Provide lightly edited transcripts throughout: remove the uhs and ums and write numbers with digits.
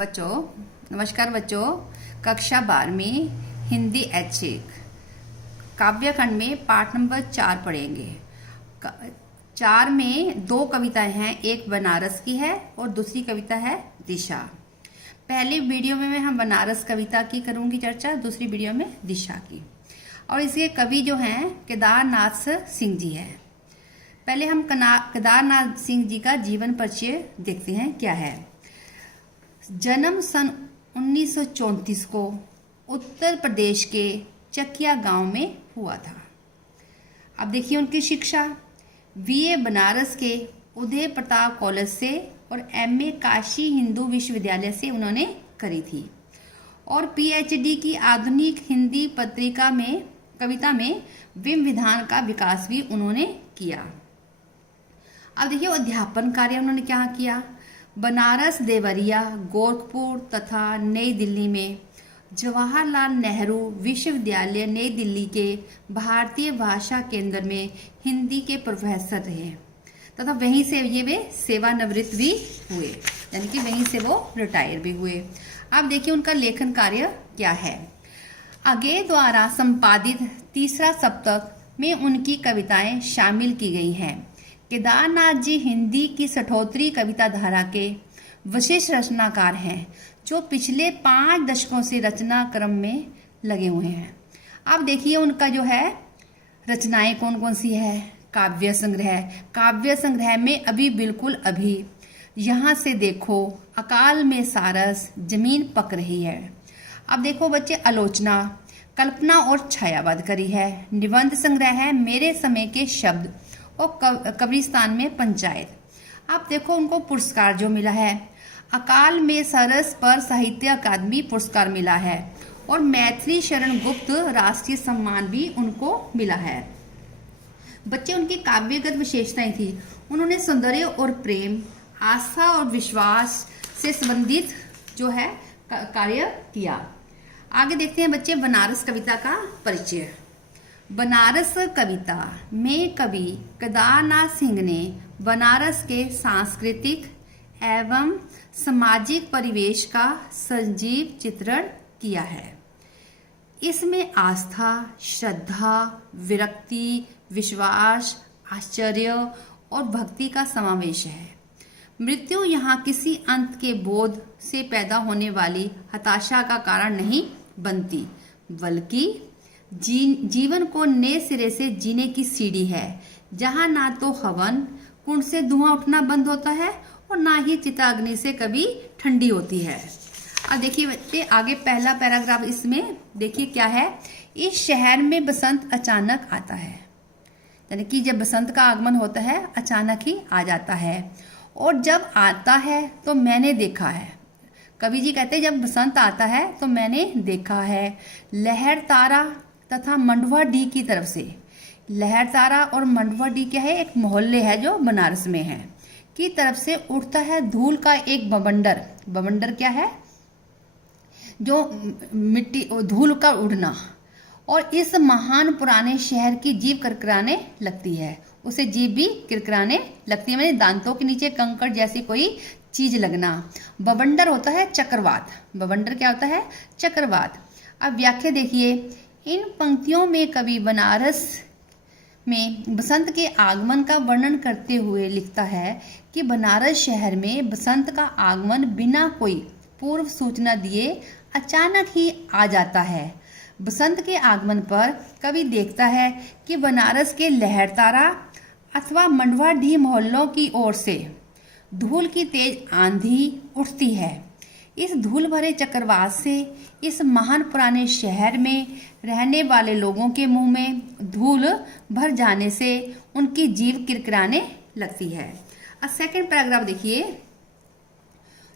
बच्चों, नमस्कार बच्चों। कक्षा 12 हिंदी ऐच्छिक काव्यखंड में पाठ नंबर 4 पढ़ेंगे। 4 में 2 कविताएं हैं, एक बनारस की है और दूसरी कविता है दिशा। पहले वीडियो में हम बनारस कविता की करूंगी चर्चा, दूसरी वीडियो में दिशा की। और इसके कवि जो हैं केदारनाथ सिंह जी हैं। पहले हम केदारनाथ सिंह जी का जीवन परिचय देखते हैं क्या है। जन्म सन 1934 को उत्तर प्रदेश के चकिया गांव में हुआ था। अब देखिए उनकी शिक्षा बीए बनारस के उदय प्रताप कॉलेज से और एमए काशी हिंदू विश्वविद्यालय से उन्होंने करी थी और पीएचडी की आधुनिक हिंदी पत्रिका में कविता में विम विधान का विकास भी उन्होंने किया। अब देखिए अध्यापन कार्य उन्होंने क्या किया। बनारस, देवरिया, गोरखपुर तथा नई दिल्ली में जवाहरलाल नेहरू विश्वविद्यालय नई दिल्ली के भारतीय भाषा केंद्र में हिंदी के प्रोफेसर रहे तथा वहीं से वे सेवानिवृत्त भी हुए, यानी कि वहीं से वो रिटायर भी हुए। अब देखिए उनका लेखन कार्य क्या है। आगे द्वारा संपादित तीसरा सप्तक में उनकी कविताएं शामिल की गई हैं। केदारनाथ जी हिंदी की सठोतरी कविता धारा के विशिष्ट रचनाकार हैं जो पिछले 5 दशकों से रचना क्रम में लगे हुए हैं। अब देखिए उनका जो है रचनाएं कौन कौन सी है। काव्य संग्रह में अभी यहाँ से देखो, अकाल में सारस, जमीन पक रही है। अब देखो बच्चे आलोचना, कल्पना और छायावाद करी है। निबंध संग्रह है मेरे समय के शब्द और कब्रिस्तान में पंचायत। आप देखो उनको पुरस्कार जो मिला है, अकाल में सरस पर साहित्य अकादमी पुरस्कार मिला है और मैथिली शरण गुप्त राष्ट्रीय सम्मान भी उनको मिला है। बच्चे उनकी काव्यगत विशेषताएं थी, उन्होंने सौंदर्य और प्रेम, आस्था और विश्वास से संबंधित जो है कार्य किया। आगे देखते हैं बच्चे बनारस कविता का परिचय। बनारस कविता में कवि केदारनाथ सिंह ने बनारस के सांस्कृतिक एवं सामाजिक परिवेश का सजीव चित्रण किया है। इसमें आस्था, श्रद्धा, विरक्ति, विश्वास, आश्चर्य और भक्ति का समावेश है। मृत्यु यहाँ किसी अंत के बोध से पैदा होने वाली हताशा का कारण नहीं बनती, बल्कि जीवन को नए सिरे से जीने की सीढ़ी है, जहाँ ना तो हवन कुंड से धुआं उठना बंद होता है और ना ही चिताग्नि से कभी ठंडी होती है। अब देखिए बच्चे आगे पहला पैराग्राफ इसमें देखिए क्या है। इस शहर में बसंत अचानक आता है, यानी कि जब बसंत का आगमन होता है अचानक ही आ जाता है। और जब आता है तो मैंने देखा है, कवि जी कहते हैं जब बसंत आता है तो मैंने देखा है, लहर तारा तथा मंडवा डी की तरफ से। लहर तारा और मंडवा डी क्या है, एक मोहल्ले है जो बनारस में है, की तरफ से उठता है धूल का एक बवंडर। बवंडर क्या है, जो मिट्टी धूल का उड़ना। और इस महान पुराने शहर की जीभ किरकिराने लगती है, उसे जीभ भी किरकिराने लगती है, मैंने दांतों के नीचे कंकड़ जैसी कोई चीज लगना। बवंडर होता है चक्रवात। बवंडर क्या होता है, चक्रवात। अब व्याख्या देखिए। इन पंक्तियों में कवि बनारस में बसंत के आगमन का वर्णन करते हुए लिखता है कि बनारस शहर में बसंत का आगमन बिना कोई पूर्व सूचना दिए अचानक ही आ जाता है। बसंत के आगमन पर कवि देखता है कि बनारस के लहरतारा अथवा मंडवाडीह मोहल्लों की ओर से धूल की तेज आंधी उठती है। इस धूल भरे चक्रवात से इस महान पुराने शहर में रहने वाले लोगों के मुंह में धूल भर जाने से उनकी जीभ किरकिराने लगती है। अब सेकंड पैराग्राफ देखिए।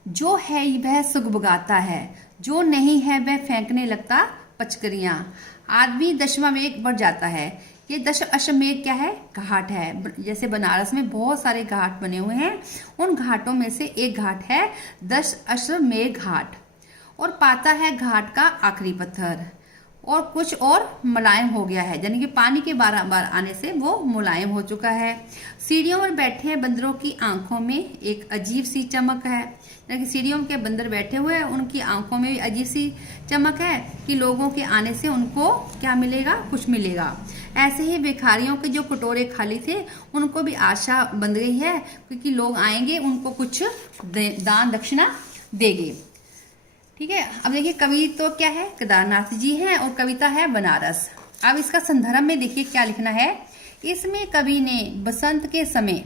जो है वह सुगबुगाता है, जो नहीं है वह फेंकने लगता पचकरियां। आदमी दशमावेग बढ़ जाता है। ये दश अश्वमेध क्या है, घाट है। जैसे बनारस में बहुत सारे घाट बने हुए हैं, उन घाटों में से एक घाट है 10 अश्वमेध घाट। और पाता है घाट का आखिरी पत्थर। और कुछ और मुलायम हो गया है, यानी कि पानी के बार बार आने से वो मुलायम हो चुका है। सीढ़ियों पर बैठे बंदरों की आंखों में एक अजीब सी चमक है, यानी कि सीढ़ियों के बंदर बैठे हुए हैं, उनकी आंखों में भी अजीब सी चमक है कि लोगों के आने से उनको क्या मिलेगा, कुछ मिलेगा। ऐसे ही भिखारियों के जो कटोरे खाली थे उनको भी आशा बंध गई है, क्योंकि लोग आएंगे उनको कुछ दान दक्षिणा देंगे। ठीक है, अब देखिए कवि तो क्या है, केदारनाथ जी हैं और कविता है बनारस। अब इसका संदर्भ में देखिए क्या लिखना है। इसमें कवि ने बसंत के समय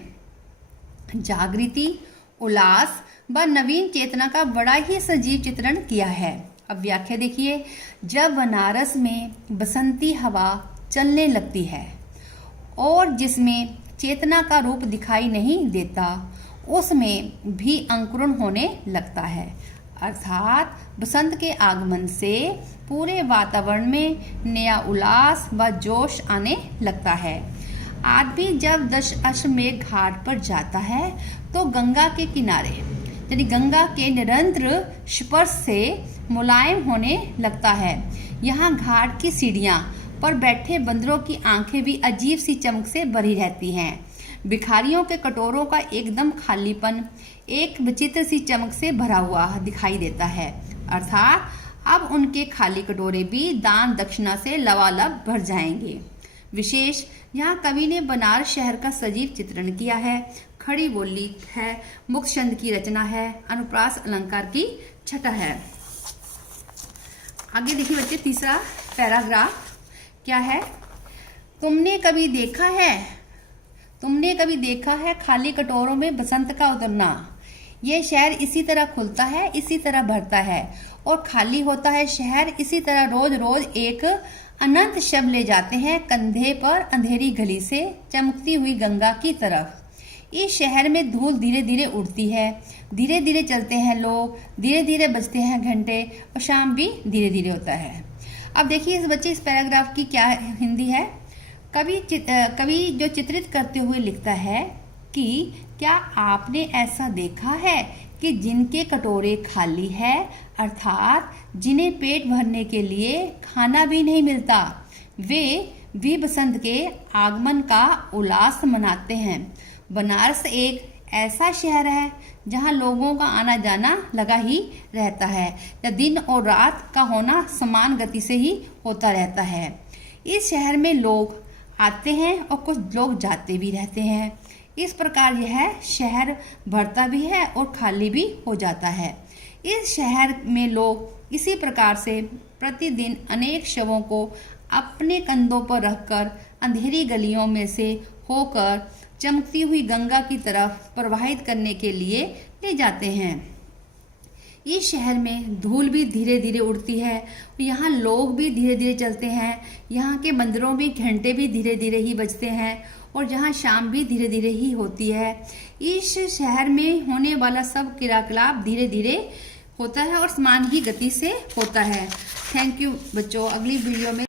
जागृति, उल्लास व नवीन चेतना का बड़ा ही सजीव चित्रण किया है। अब व्याख्या देखिए, जब बनारस में बसंती हवा चलने लगती है और जिसमें चेतना का रूप दिखाई नहीं देता, उसमें भी अंकुरण होने लगता है, अर्थात बसंत के आगमन से पूरे वातावरण में नया उल्लास व जोश आने लगता है। आदमी जब दशाश्वमेध घाट पर जाता है तो गंगा के किनारे, यानी गंगा के निरंतर स्पर्श से मुलायम होने लगता है। यहाँ घाट की सीढ़ियाँ पर बैठे बंदरों की आंखें भी अजीब सी चमक से भरी रहती हैं। भिखारियों के कटोरों का एकदम खालीपन एक विचित्र सी चमक से भरा हुआ दिखाई देता है, अर्थात अब उनके खाली कटोरे भी दान दक्षिणा से लबालब भर जाएंगे। विशेष यहाँ कवि ने बनारस शहर का सजीव चित्रण किया है। खड़ी बोली है, मुक्त छंद की रचना है, अनुप्रास अलंकार की छटा है। आगे देखिए बच्चे, तीसरा पैराग्राफ क्या है। तुमने कभी देखा है खाली कटोरों में बसंत का उतरना। यह शहर इसी तरह खुलता है, इसी तरह भरता है और खाली होता है शहर। इसी तरह रोज रोज एक अनंत शब ले जाते हैं कंधे पर अंधेरी गली से चमकती हुई गंगा की तरफ। इस शहर में धूल धीरे धीरे उड़ती है, धीरे धीरे चलते हैं लोग, धीरे धीरे बजते हैं घंटे और शाम भी धीरे धीरे होता है। अब देखिए इस बच्चे इस पैराग्राफ की क्या हिंदी है। कवि जो चित्रित करते हुए लिखता है कि क्या आपने ऐसा देखा है कि जिनके कटोरे खाली है, अर्थात जिन्हें पेट भरने के लिए खाना भी नहीं मिलता, वे भी बसंत के आगमन का उल्लास मनाते हैं। बनारस एक ऐसा शहर है जहां लोगों का आना जाना लगा ही रहता है, या दिन और रात का होना समान गति से ही होता रहता है। इस शहर में लोग आते हैं और कुछ लोग जाते भी रहते हैं। इस प्रकार यह शहर भरता भी है और खाली भी हो जाता है। इस शहर में लोग इसी प्रकार से प्रतिदिन अनेक शवों को अपने कंधों पर रखकर अंधेरी गलियों में से होकर चमकती हुई गंगा की तरफ प्रवाहित करने के लिए ले जाते हैं। इस शहर में धूल भी धीरे धीरे उड़ती है, यहाँ लोग भी धीरे धीरे चलते हैं, यहाँ के मंदिरों में घंटे भी धीरे धीरे ही बजते हैं और जहाँ शाम भी धीरे धीरे ही होती है। इस शहर में होने वाला सब क्रियाकलाप धीरे धीरे होता है और समान ही गति से होता है। थैंक यू बच्चों, अगली वीडियो में